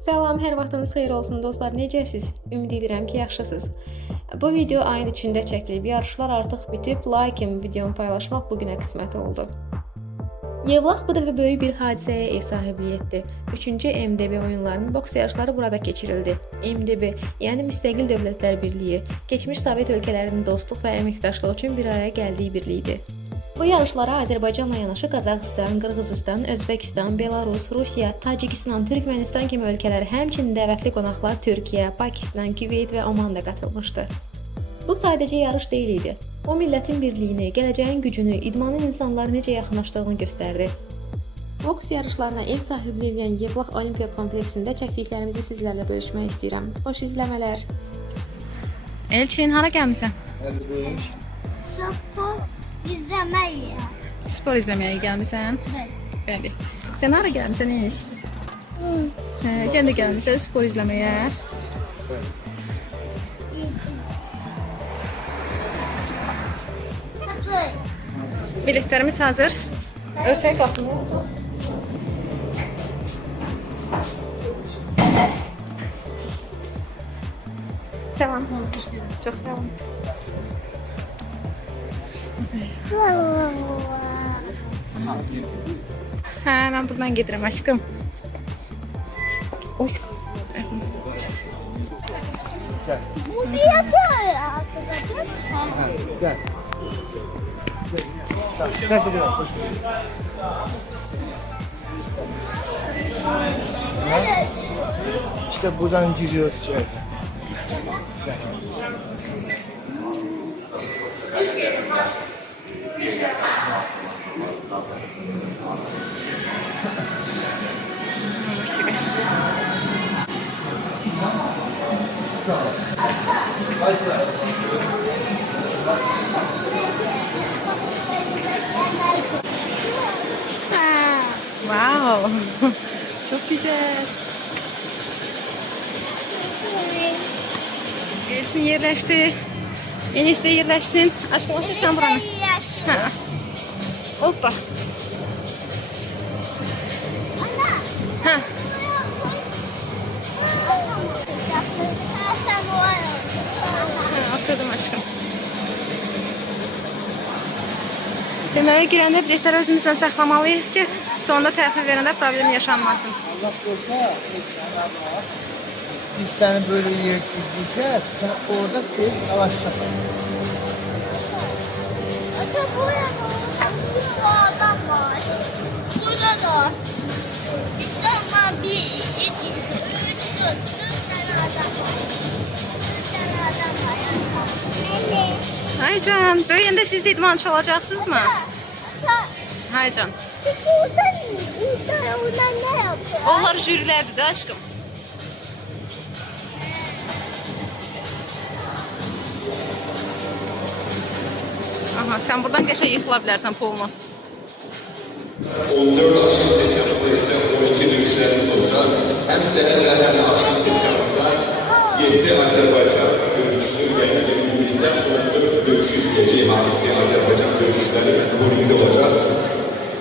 Salam, hər vaxtınız xeyir olsun dostlar. Necəsiz? Ümid edirəm ki, yaxşısınız. Bu video ayın 3-də çəkilib. Yarışlar artıq bitib, lakin videonu paylaşmaq bu günə qismət oldu. Yevlax bu dəfə böyük bir hadisəyə ev sahibliyi etdi. 3-cü MDB oyunlarının boks yarışları burada keçirildi. MDB, yəni Müstəqil Dövlətlər Birliyi, keçmiş Sovet ölkələrinin dostluq və əməkdaşlığı üçün bir araya gəldiyi birlikdir. Bu yarışlara Azərbaycanla yanaşı Qazaxıstan, Qırğızistan, Özbəkistan, Belarus, Rusiya, Tacikistan, Türkmənistan kimi ölkələr, həmçinin dəvətli qonaqlar Türkiyə, Pakistan, Küveyt və Oman da qatılmışdı. Bu sadəcə yarış deyil idi. O millətin birliyini, gələcəyin gücünü, idmanın insanları necə yaxınlaşdığını göstərdi. Boks yarışlarına ev sahibliyi edən Yevlax Olimpiya kompleksində çəkdiklərimizi sizlərlə bölüşmək istəyirəm. Xoş izləmələr. Elçin, hara gəlmisən? Spor izləməyə. Spor izləməyə gəlmisən? Bəli. Sən hara gəlmisən Enes? Sən də gəlmisən spor izləməyə? Biletlərimiz hazır. Örtək baxın. Selam. Çox sağ olun. Hə, mən buradan gedirəm aşkım. Oy. Bu bir yatıyor arkadaşlar. Gel. Nasıl biraz? Hoş İşte buradan giriyoruz içeri. Wow. Çok güzel. Elçin yerleşti. Enes de yerleşsin. Aşkım otur sen buranı. Ha. Hoppa. Ha. Oturdum aşkım. Deməli, girəndə biletləri özümüzdən saxlamalıyıq ki, sonunda təhvil verəndə problem yaşanmasın. Allah korusa, biz seni böyle yer izleyeceğiz. Sen orada sev, alaşacaksın. Bir sürü adam var. Burada da. İnsanlar 1, 2, 3, 4 tane adam var. 4 tane adam var. Anne. Aycan, böyüyəndə siz də idmançı olacaqsınız mı? Aycan. Peki oradan ne yapıyor? Onlar jürilərdir də aşkım. Aha, sən buradan qəşəng yıxıla bilərsən pulunu. 14 akşam sesiyamızda ise 12 dövüşlerimiz olacak. Hem seneler hem de akşam sesiyamızda 7 Azerbaycan dövüşçüsü yani birbirinden 14 dövüş izleyeceğim. Aslında Azerbaycan dövüşçüleri mecburiydi olacak.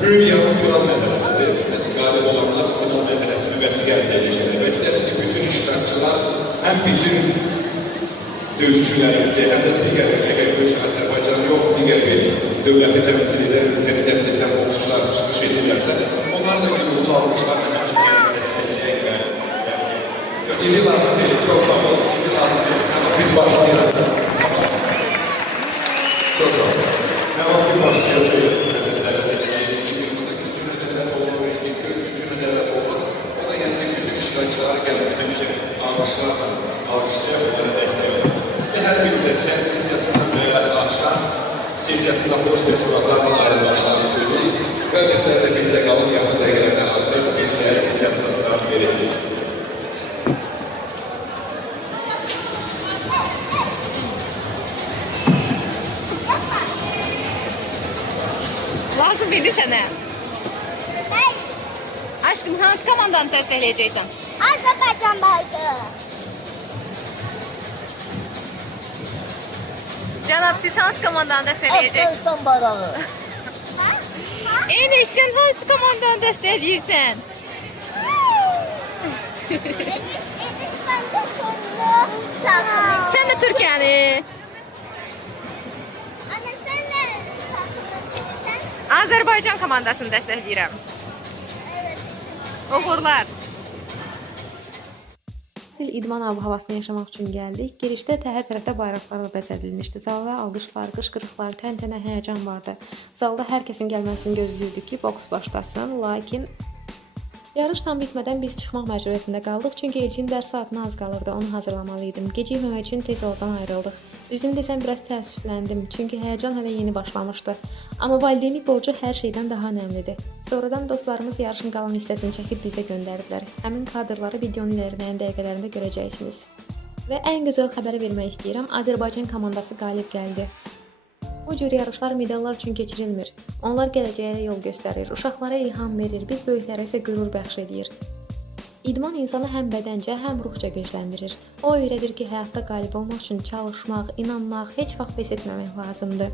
Büyük yarım final merhalesidir. Galip olanlar final merhalesini vesile elde edecekler. Ve istedim ki bütün iştirakçılar hem bizim dövüşçülerimizi hem de diğer Azerbaycan yok, diğer bir devleti temsil eden boksçular çıkış edirlərsə, onlarla ilgili uzun almışlarla karşılayın, destekleyin ve ili lazım değil, çok sağ olsun, ili lazım değil. Ama biz başlayalım. Çok sağ olun. Devamlı başlayacağız. Meselelere geleceğim. İlgimize kültürü devlet olur, kültürü devlet olur. O da yanına bütün iştirakçılar gelip hemşire alkışlayan onlara destek olur. Size her birinize sen sesiyasından müellat akşam, sesiyasında hoş ve suratlarla ayrılmalarını söyleyeyim. Ve bizler de birlikte kalın yakın değerlerden artık biz sesiyasına sınav vereceğiz. Lazım bildi sənə. Aşkım, hansı komandanı dəstəkləyəcəksən? Azerbaycan bayrağı. Cənab, siz hansı komandanı dəstəkləyəcək? Afganistan bayrağı. Enes, sən hansı komandanı dəstəkləyirsən? Enis ben de sonunu takip Sən də Türkiyəni. Anne sen ne takip etsen? Azərbaycan komandasını dəstəkləyirəm. Evet. Uğurlar. Sil idman havasını yaşamaq üçün gəldik. Girişdə hər tərəfdə bayraqlarla bəzədilmişdi. Zalda alqışlar, qışqırıqlar, təntənə, həyəcan vardı. Zalda hər kəsin gəlməsini gözləyirdik ki, boks başlasın. Lakin yarış tam bitmədən biz çıxmaq məcburiyyətində qaldıq. Çünki Elçin dərs saatına az qalırdı. Onu hazırlamalı idim. Gecikməmək üçün tez oradan ayrıldıq. Düzünü desəm biraz təəssüfləndim. Çünki həyəcan hələ yeni başlamışdı. Amma valideynlik borcu hər şeydən daha önəmlidir. Sonradan dostlarımız yarışın qalan hissəsini çəkib bizə göndərdilər. Həmin kadrları videonun ilerleyen dəqiqələrində görəcəksiniz. Və ən gözəl xəbəri vermək istəyirəm. Azərbaycan komandası qalib gəldi. Bu cür yarışlar medallar üçün keçirilmir. Onlar gələcəyə yol göstərir, uşaqlara ilham verir, biz böyüklərə isə qürur bəxş edir. İdman insanı həm bədəncə, həm ruhca gücləndirir. O öyrədir ki, həyatda qalib olmaq üçün çalışmaq, inanmaq, heç vaxt pes etməmək lazımdır.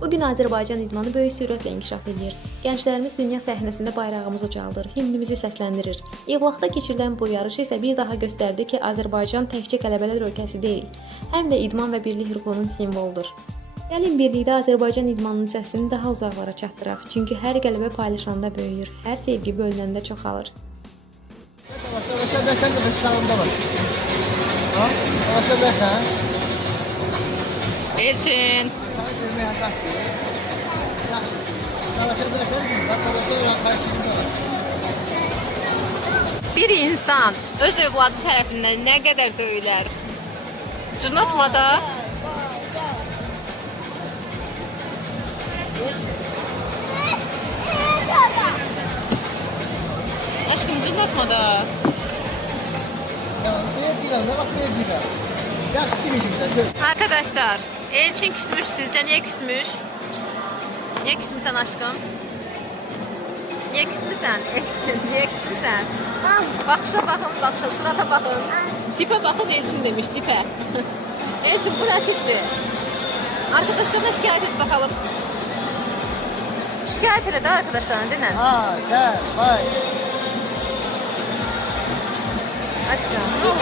Bugün Azərbaycan idmanı böyük sürətlə inkişaf edir. Gənclərimiz dünya səhnəsində bayrağımızı ucaldır, himnimizi səsləndirir. Yevlaxda keçirilən bu yarış isə bir daha göstərdi ki, Azərbaycan təkcə qələbələr ölkəsi deyil, həm də idman və birlik ruhunun simvoludur. Gəlin birlikdə Azərbaycan idmanının səsini daha uzaqlara çatdıraq. Çünki hər qələbə paylaşanda böyüyür, hər sevgi bölünəndə çoxalır. Dalaşa bilsən də başlarında var. Ha? Dalaşa bilsən? Elçin. Sana görməyə həsən. Dalaşa bilsən ki, bak dalaşa ilə qarşılığında var. Bir insan öz övladı tərəfindən nə qədər döyülər? Cırnatmada. Aşkım cırnatmada. Ya ne deyirəm, nə vaxt ne deyirəm? Yaxşı deməyəcəksən. Arkadaşlar, Elçin küsmüş. Sizce niye küsmüş? Niye küsmüsən aşkım? Niye küsmüsən? Elçin, niye küsmüsən? Baxışa baxın, baxışa, surata baxın. Tipə baxın Elçin demiş, tipə. Elçin, bu nə tipdir? Arkadaşlarına şikayet et bakalım. Şikayet elə də arkadaşlarına, denən. Ha, gəl, vay. Aşkım, ne olur?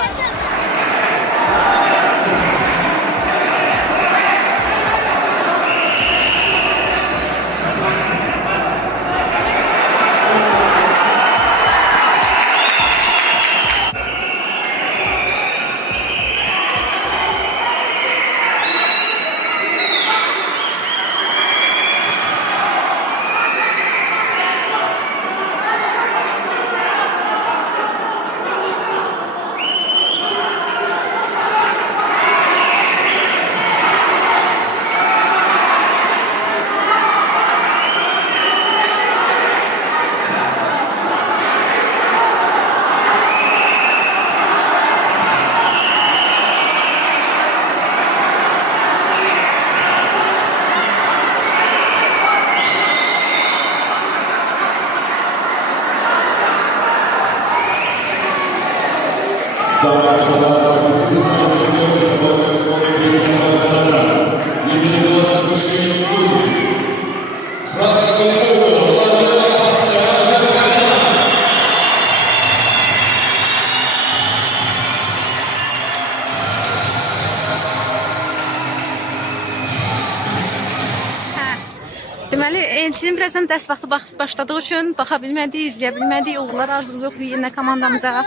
Deməli, Elçinin birazdan dərs vaxtı başladığı üçün baxa bilmədik, izləyə bilmədik. Uğurlar arzuluyoruz yine komandamıza.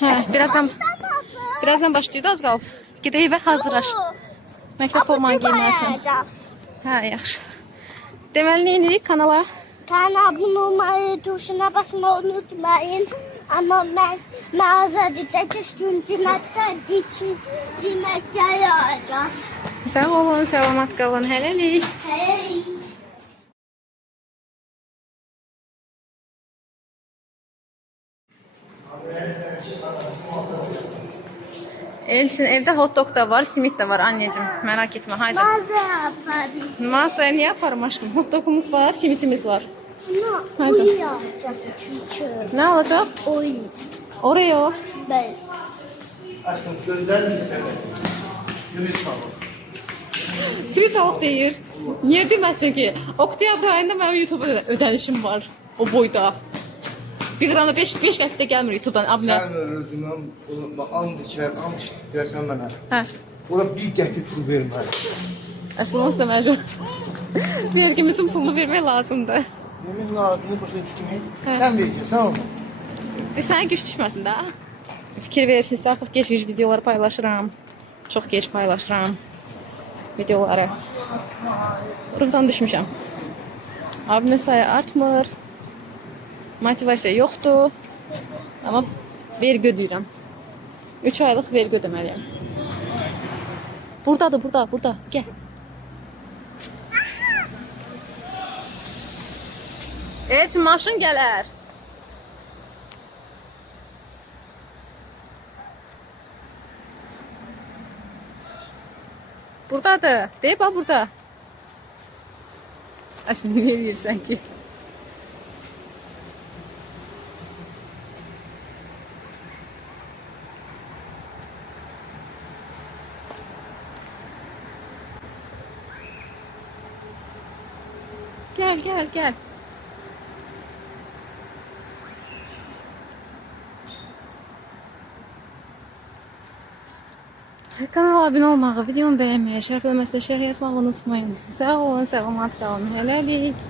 Hə, birazdan başlayır az qalıb. Gedək və hazırlaş. Məktəb formanı giyməlisən. Hə, yaxşı. Deməli, nə edirik kanala? Kanala abone olmayı, tuşuna basmayı unutmayın. Ama ben mağazada çünkü maçlar için yemekler alacağım. Sağ olun, selamat qalın. Hələlik. Hey. Elçin, evdə hot dog da var, simit de var anneciğim. Merak etme, haydi. Mağaza yapayım. Masaya niye yaparım aşkım? Hot dogumuz var, simitimiz var. Ama Hadi. uyuyor çünkü. Ne olacak? Uy. Oreo. Ben. Aşkım gözdən deyirsən. Yürüyüş sağlıq. Kiri soğuk deyir. Niye deməsin ki? Oktyabr ayında mənim YouTube ödənişim var. O boyda. 1 qramda 5 qəpik də gəlmir YouTube-dan abunə. Sən özündən pulun, and içər, and istəyirsən mənə. Hə. Ora bir qəpik pul vermərəm. Aşkım olsa məcbur. Vergimizin pulunu vermək lazımdır. Yemin lazımı başa düşməyim. Sən verəcəksən onu. Sənə güc düşməsin də. Fikir verirsinizsə artıq gec-gec videoları paylaşıram. Çox gec paylaşıram videoları. Ruhdan düşmüşəm. Abunə sayı artmır. Motivasiya yoxdur. Amma vergi ödəyirəm. 3 aylıq vergi ödəməliyəm. Buradadır, burada. Gəl. Elçin, maşın gələr. Buradadır. Deyib ha burada. Aşkım niye deyirsən ki? Gel. Kanala abunə olmağı, videomu bəyənməyi, şərh bölməsində şərh yazmağı unutmayın. Sağ olun, salamat qalın. Hələlik.